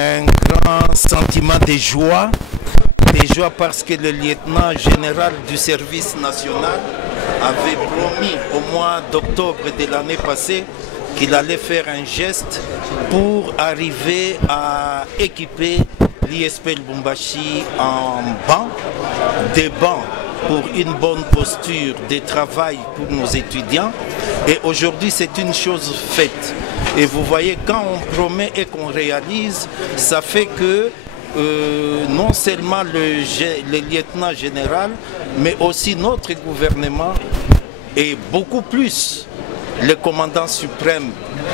un grand sentiment de joie parce que le lieutenant général du service national avait promis au mois d'octobre de l'année passée qu'il allait faire un geste pour arriver à équiper l'ISP Lubumbashi en bancs, des bancs pour une bonne posture de travail pour nos étudiants. Et aujourd'hui, c'est une chose faite. Et vous voyez, quand on promet et qu'on réalise, ça fait que non seulement le lieutenant général, mais aussi notre gouvernement et beaucoup plus le commandant suprême,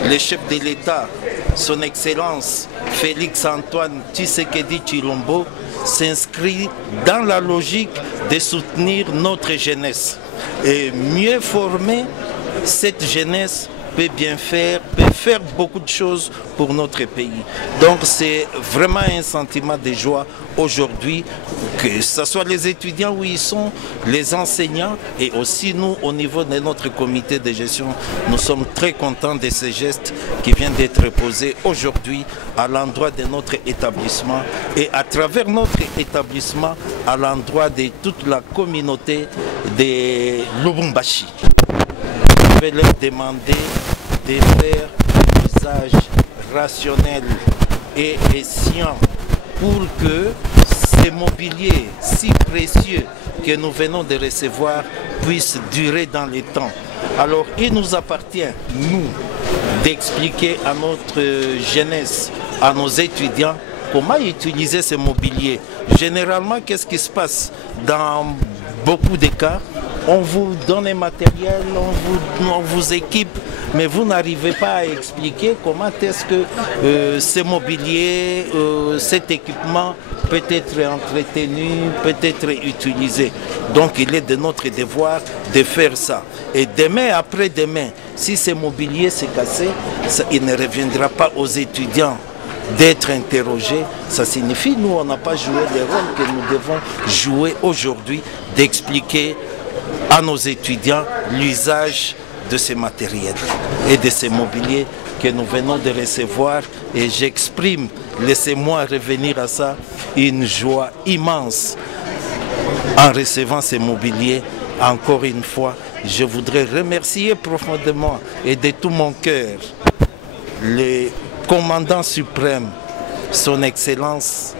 le chef de l'État, son Excellence Félix Antoine Tshisekedi Tshilombo, s'inscrit dans la logique de soutenir notre jeunesse. Et mieux former cette jeunesse peut bien faire, peut faire beaucoup de choses pour notre pays. Donc c'est vraiment un sentiment de joie aujourd'hui, que ce soit les étudiants où ils sont, les enseignants et aussi nous au niveau de notre comité de gestion. Nous sommes très contents de ces gestes qui viennent d'être posés aujourd'hui à l'endroit de notre établissement et à travers notre établissement à l'endroit de toute la communauté de Lubumbashi. Je vais leur demander de faire un usage rationnel et scient pour que ces mobiliers si précieux que nous venons de recevoir puissent durer dans le temps. Alors il nous appartient, nous, d'expliquer à notre jeunesse, à nos étudiants, comment utiliser ces mobiliers. Généralement, qu'est-ce qui se passe dans beaucoup de cas? On vous donne un matériel, on vous équipe, mais vous n'arrivez pas à expliquer comment est-ce que ce mobilier, cet équipement peut être entretenu, peut être utilisé. Donc il est de notre devoir de faire ça. Et demain, après-demain, si ce mobilier s'est cassé, il ne reviendra pas aux étudiants d'être interrogés. Ça signifie, nous, on n'a pas joué le rôle que nous devons jouer aujourd'hui, d'expliquer à nos étudiants l'usage de ces matériels et de ces mobiliers que nous venons de recevoir. Et j'exprime, laissez-moi revenir à ça, une joie immense en recevant ces mobiliers. Encore une fois, je voudrais remercier profondément et de tout mon cœur le commandant suprême, son Excellence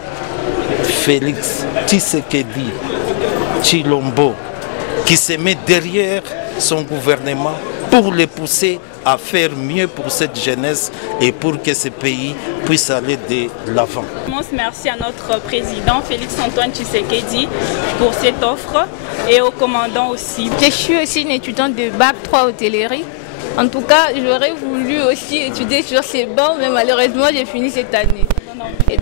Félix Tshisekedi Tshilombo, qui se met derrière son gouvernement pour les pousser à faire mieux pour cette jeunesse et pour que ce pays puisse aller de l'avant. Merci à notre président Félix Antoine Tshisekedi pour cette offre et au commandant aussi. Je suis aussi une étudiante de Bac 3 hôtellerie. En tout cas, j'aurais voulu aussi étudier sur ces bancs, mais malheureusement, j'ai fini cette année. Et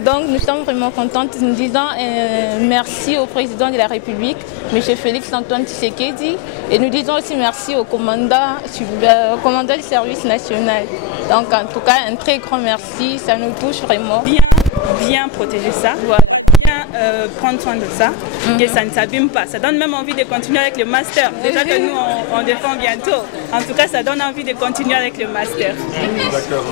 donc, nous sommes vraiment contentes. Nous disons merci au président de la République, M. Félix Antoine Tshisekedi, et nous disons aussi merci au commandant du service national. Donc, en tout cas, un très grand merci. Ça nous touche vraiment. Bien protéger ça. Voilà. Prendre soin de ça, que ça ne s'abîme pas. Ça donne même envie de continuer avec le master. Déjà que nous, on défend bientôt. En tout cas, ça donne envie de continuer avec le master. D'accord.